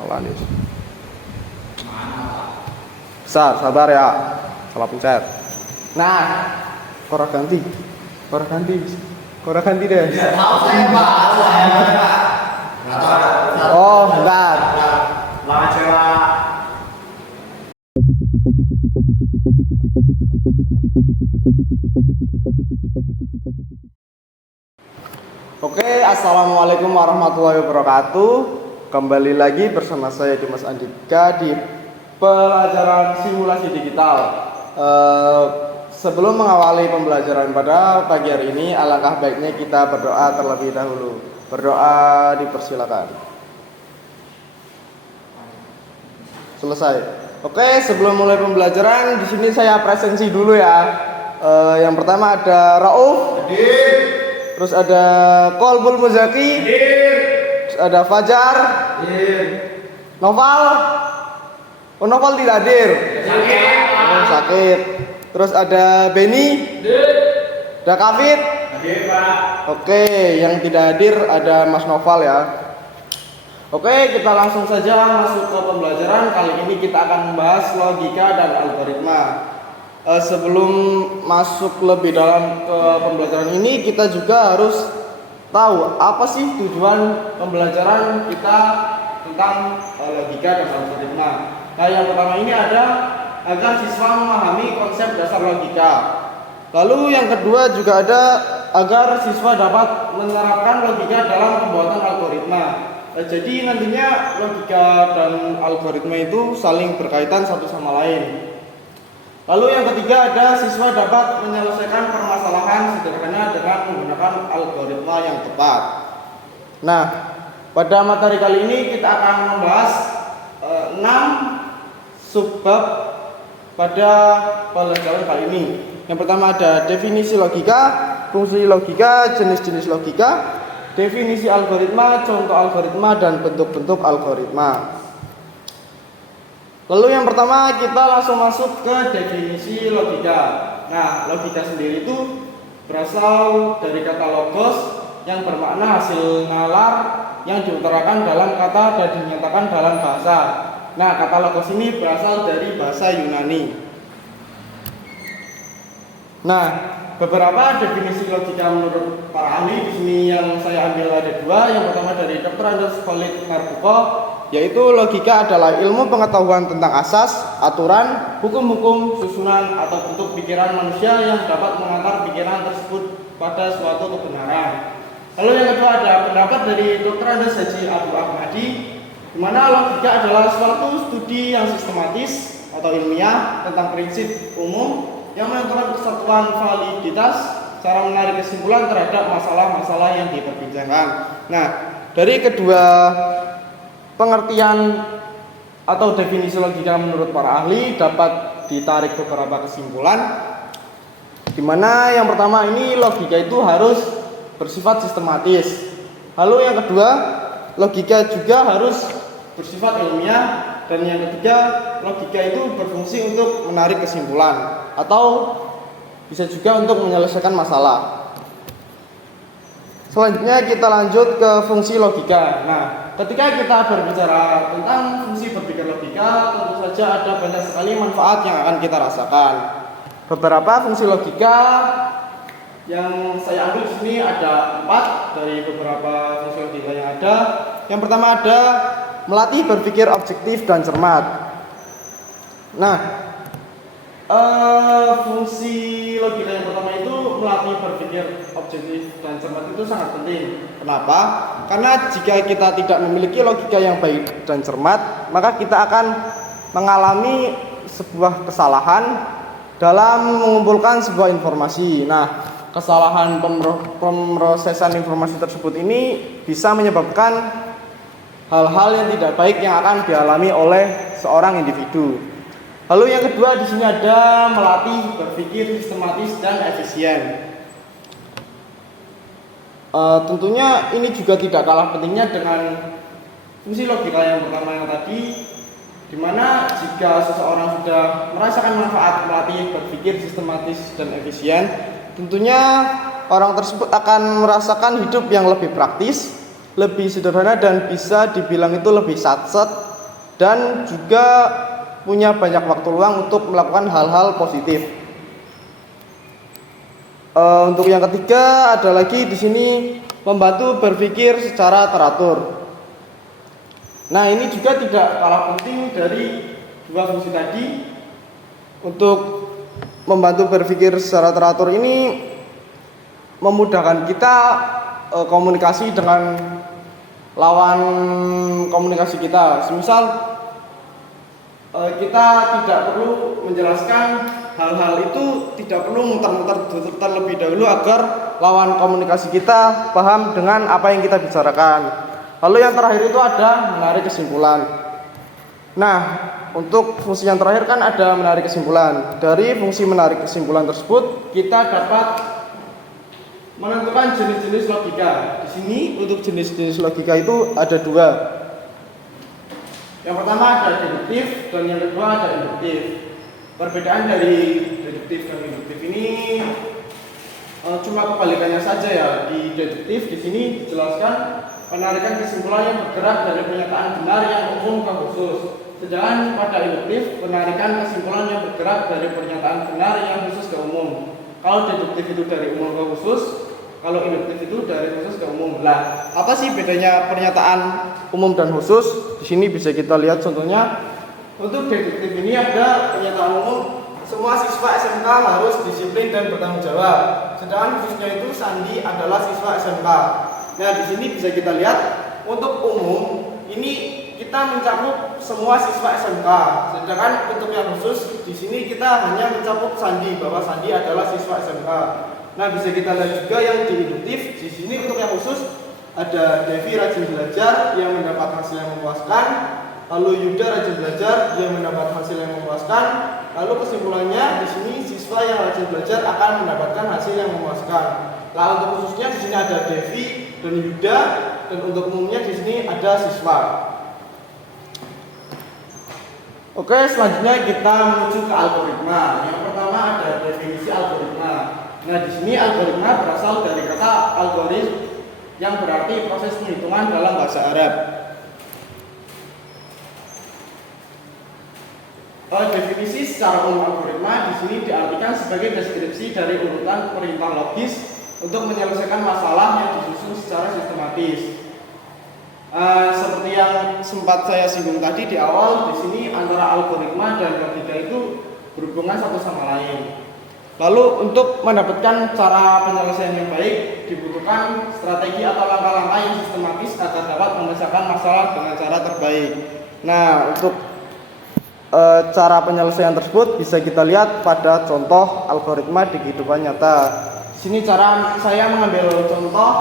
Alanis. Besar, sabar ya. Salah pencet. Nah, kora ganti deh. Tidak tahu saya Pak. Oh, bentar. Lama cewa. Oke, assalamualaikum warahmatullahi wabarakatuh. Kembali lagi bersama saya Dimas Andika di pelajaran simulasi digital. Sebelum mengawali pembelajaran pada pagi hari ini, alangkah baiknya kita berdoa terlebih dahulu. Berdoa dipersilakan. Selesai. Oke, sebelum mulai pembelajaran, di sini saya presensi dulu ya. Yang pertama ada Rauf. Hadir. Terus ada Kolbul Muzaki. Hadir. Terus ada Fajar. Hadir. Noval. Oh, Noval tidak hadir. Sakit. Oh, sakit. Terus ada Benny. Hadir. Ada Kafid. Hadir Pak. Oke, yang tidak hadir ada Mas Noval ya. Oke, kita langsung saja masuk ke pembelajaran. Kali ini kita akan membahas logika dan algoritma. Sebelum masuk lebih dalam ke pembelajaran ini, kita juga harus tahu apa sih tujuan pembelajaran kita tentang logika dan algoritma. Nah, yang pertama ini ada agar siswa memahami konsep dasar logika. Lalu yang kedua juga ada agar siswa dapat menerapkan logika dalam pembuatan algoritma. Jadi nantinya logika dan algoritma itu saling berkaitan satu sama lain. Lalu yang ketiga ada siswa dapat menyelesaikan permasalahan sederhana dengan menggunakan algoritma yang tepat. Nah, pada materi kali ini kita akan membahas 6 subbab pada pelajaran kali ini. Yang pertama ada definisi logika, fungsi logika, jenis-jenis logika, definisi algoritma, contoh algoritma, dan bentuk-bentuk algoritma. Lalu yang pertama kita langsung masuk ke definisi logika. Nah, logika sendiri itu berasal dari kata logos yang bermakna hasil nalar yang diutarakan dalam kata dan dinyatakan dalam bahasa. Nah, kata logos ini berasal dari bahasa Yunani. Nah, beberapa definisi logika menurut para ahli di sini yang saya ambil ada 2. Yang pertama dari Dr. Anders Khalid Marbuko, yaitu logika adalah ilmu pengetahuan tentang asas, aturan, hukum-hukum, susunan atau bentuk pikiran manusia yang dapat mengantar pikiran tersebut pada suatu kebenaran. Lalu yang kedua ada pendapat dari Dr. Andes Haji Abdul Ahmadi, di mana logika adalah suatu studi yang sistematis atau ilmiah tentang prinsip umum yang menentukan kesatuan validitas, cara menarik kesimpulan terhadap masalah-masalah yang diperbincangkan. Nah, dari kedua pengertian atau definisi logika menurut para ahli dapat ditarik beberapa kesimpulan, di mana yang pertama ini logika itu harus bersifat sistematis. Lalu yang kedua, logika juga harus bersifat ilmiah, dan yang ketiga, logika itu berfungsi untuk menarik kesimpulan atau bisa juga untuk menyelesaikan masalah. Selanjutnya kita lanjut ke fungsi logika. Nah, ketika kita berbicara tentang fungsi berpikir logika, tentu saja ada banyak sekali manfaat yang akan kita rasakan. Beberapa fungsi logika yang saya ambil di sini ada 4 dari beberapa fungsi logika yang ada. Yang pertama ada melatih berpikir objektif dan cermat. Nah, fungsi logika yang pertama itu melatih berpikir objektif dan cermat itu sangat penting. Kenapa? Karena jika kita tidak memiliki logika yang baik dan cermat, maka kita akan mengalami sebuah kesalahan dalam mengumpulkan sebuah informasi. Nah, kesalahan pemrosesan informasi tersebut ini bisa menyebabkan hal-hal yang tidak baik yang akan dialami oleh seorang individu. Lalu yang kedua di sini ada melatih berpikir sistematis dan efisien. Tentunya ini juga tidak kalah pentingnya dengan fungsi logika yang pertama yang tadi, di mana jika seseorang sudah merasakan manfaat melatih berpikir sistematis dan efisien, tentunya orang tersebut akan merasakan hidup yang lebih praktis, lebih sederhana, dan bisa dibilang itu lebih satset dan juga punya banyak waktu luang untuk melakukan hal-hal positif. Untuk yang ketiga ada lagi di sini membantu berpikir secara teratur. Nah, ini juga tidak kalah penting dari dua fungsi tadi. Untuk membantu berpikir secara teratur ini memudahkan kita komunikasi dengan lawan komunikasi kita. Semisal kita tidak perlu menjelaskan hal-hal itu, tidak perlu muter-muter terlebih dahulu agar lawan komunikasi kita paham dengan apa yang kita bicarakan. Lalu yang terakhir itu ada menarik kesimpulan. Nah, untuk fungsi yang terakhir kan ada menarik kesimpulan. Dari fungsi menarik kesimpulan tersebut kita dapat menentukan jenis-jenis logika. Di sini untuk jenis-jenis logika itu ada dua. Yang pertama ada deduktif dan yang kedua ada induktif. Perbedaan dari deduktif dan induktif ini cuma kebalikannya saja ya. Di deduktif di sini dijelaskan penarikan kesimpulan yang bergerak dari pernyataan benar yang umum ke khusus. Sedangkan pada induktif penarikan kesimpulan yang bergerak dari pernyataan benar yang khusus ke umum. Kalau deduktif itu dari umum ke khusus, kalau induktif itu dari khusus ke umum. Lah, apa sih bedanya pernyataan umum dan khusus? Di sini bisa kita lihat contohnya. Untuk deduktif ini ada pernyataan umum, semua siswa SMK harus disiplin dan bertanggung jawab. Sedangkan khususnya itu Sandi adalah siswa SMK. Nah, di sini bisa kita lihat untuk umum ini kita mencakup semua siswa SMK. Sedangkan untuk yang khusus di sini kita hanya mencakup Sandi, bahwa Sandi adalah siswa SMK. Nah, bisa kita lihat juga yang di induktif. Di sini untuk yang khusus ada Devi rajin belajar yang mendapat hasil yang memuaskan, lalu Yuda rajin belajar yang mendapat hasil yang memuaskan. Lalu kesimpulannya di sini siswa yang rajin belajar akan mendapatkan hasil yang memuaskan. Nah, untuk khususnya di sini ada Devi dan Yuda, dan untuk umumnya di sini ada siswa. Oke, selanjutnya kita menuju ke algoritma. Yang pertama ada definisi algoritma. Nah, di sini algoritma berasal dari kata algoritm yang berarti proses penghitungan dalam bahasa Arab. Definisi secara umum algoritma di sini diartikan sebagai deskripsi dari urutan perintah logis untuk menyelesaikan masalah yang disusun secara sistematis. Seperti yang sempat saya singgung tadi di awal, di sini antara algoritma dan logika itu berhubungan satu sama lain. Lalu untuk mendapatkan cara penyelesaian yang baik dibutuhkan strategi atau langkah-langkah yang sistematis agar dapat menyelesaikan masalah dengan cara terbaik. Nah, untuk cara penyelesaian tersebut bisa kita lihat pada contoh algoritma di kehidupan nyata. Di sini cara saya mengambil contoh,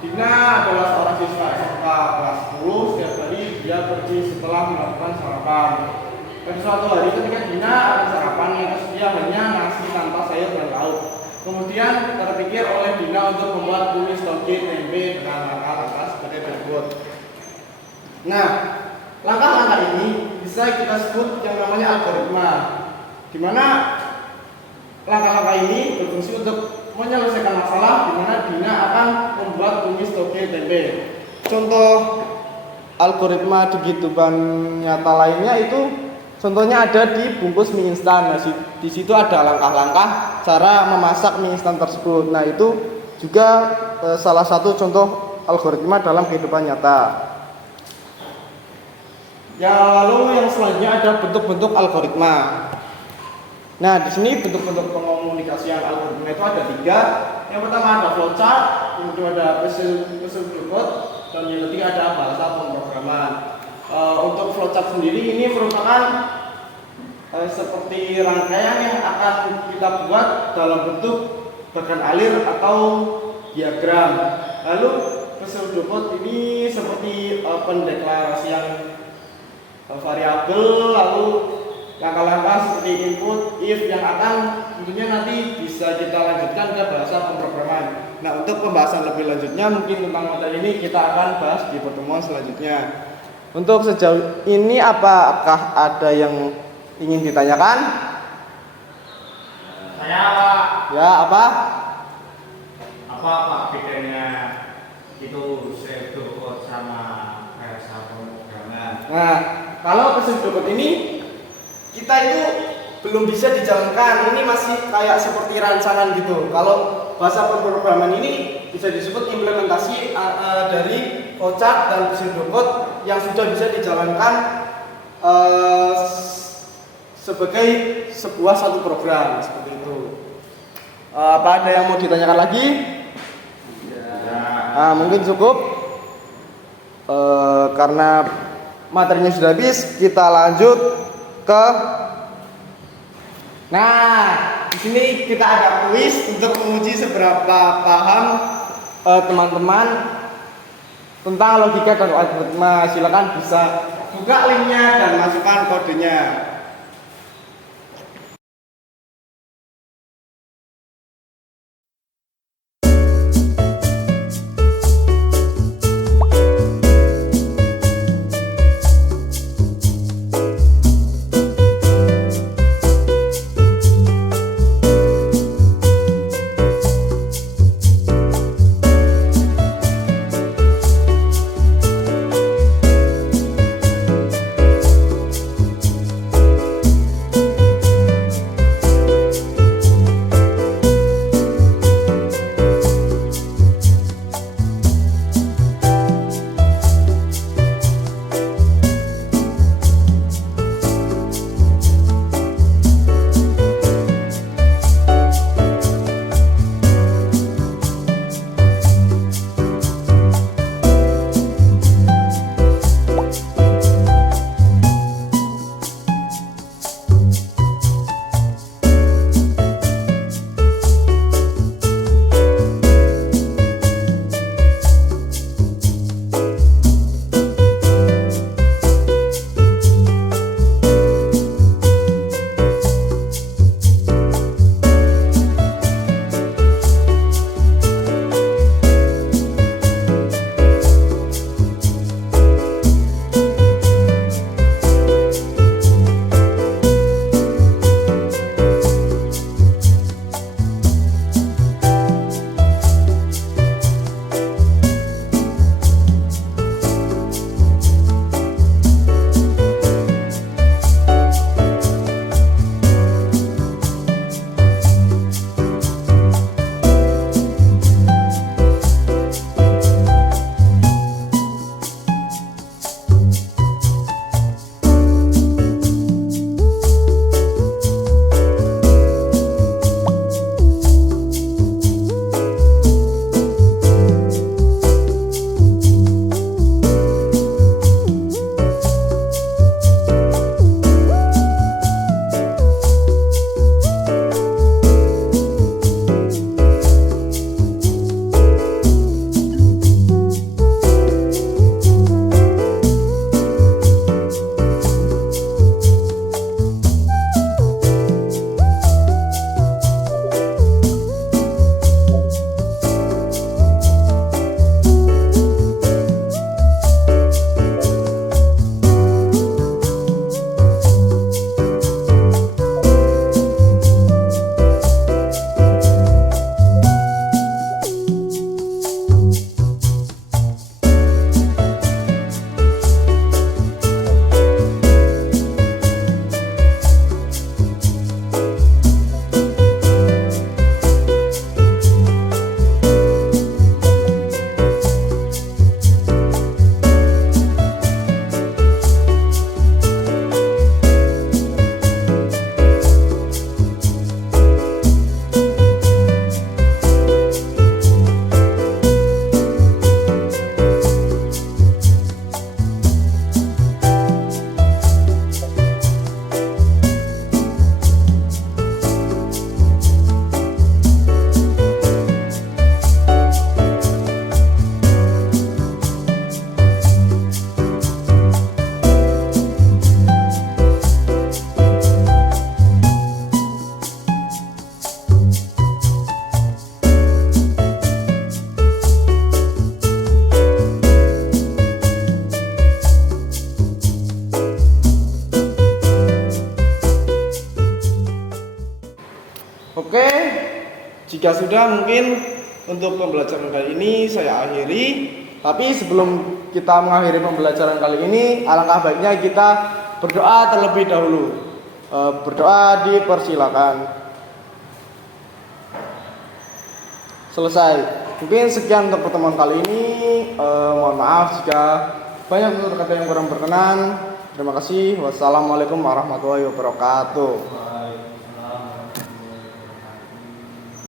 Dina adalah seorang siswa SMK kelas 10. Setiap hari dia pergi setelah melakukan sarapan. Pada suatu hari ketika Dina ada sarapan yang tersedianya nasi tanpa sayur dan lauk. Kemudian terpikir oleh Dina untuk membuat tumis toge tempe dengan langkah-langkah sebagai berikut. Nah, langkah-langkah ini bisa kita sebut yang namanya algoritma, di mana langkah-langkah ini berfungsi untuk menyelesaikan masalah di mana Dina akan membuat tumis toge tempe. Contoh algoritma di kehidupan nyata lainnya itu contohnya ada di bungkus mie instan. Nah, di situ ada langkah-langkah cara memasak mie instan tersebut. Nah, itu juga salah satu contoh algoritma dalam kehidupan nyata. Ya, lalu yang selanjutnya ada bentuk-bentuk algoritma. Nah, di sini bentuk-bentuk pengomunikasian algoritma itu ada 3. Yang pertama ada flowchart, yang kedua ada procedure code, dan yang ketiga ada bahasa pemrograman. Untuk flowchart sendiri ini merupakan seperti rangkaian yang akan kita buat dalam bentuk bagan alir atau diagram. Lalu procedure code ini seperti pendeklarasian variabel, lalu langkah-langkah seperti input, if yang akan tentunya nanti bisa kita lanjutkan ke bahasa pemrograman. Nah, untuk pembahasan lebih lanjutnya mungkin tentang materi ini kita akan bahas di pertemuan selanjutnya. Untuk sejauh ini apakah ada yang ingin ditanyakan? Saya Pak. Ya, apa? Apa Pak bedanya itu pseudocode sama bahasa pemrograman? Nah, kalau pseudocode ini kita itu belum bisa dijalankan, ini masih kayak seperti rancangan gitu. Kalau bahasa pemrograman ini bisa disebut implementasi dari flowchart dan pseudocode yang sudah bisa dijalankan sebagai sebuah satu program seperti itu. Apa ada yang mau ditanyakan lagi? Mungkin cukup. Karena materinya sudah habis, kita lanjut ke. Nah, di sini kita ada kuis untuk menguji seberapa paham teman-teman tentang logika dan algoritma. Silakan bisa buka linknya dan masukkan kodenya. Oke, jika sudah mungkin untuk pembelajaran kali ini saya akhiri. Tapi sebelum kita mengakhiri pembelajaran kali ini, alangkah baiknya kita berdoa terlebih dahulu. Berdoa dipersilakan. Selesai. Mungkin sekian untuk pertemuan kali ini. Mohon maaf jika banyak kata yang kurang berkenan. Terima kasih. Wassalamualaikum warahmatullahi wabarakatuh.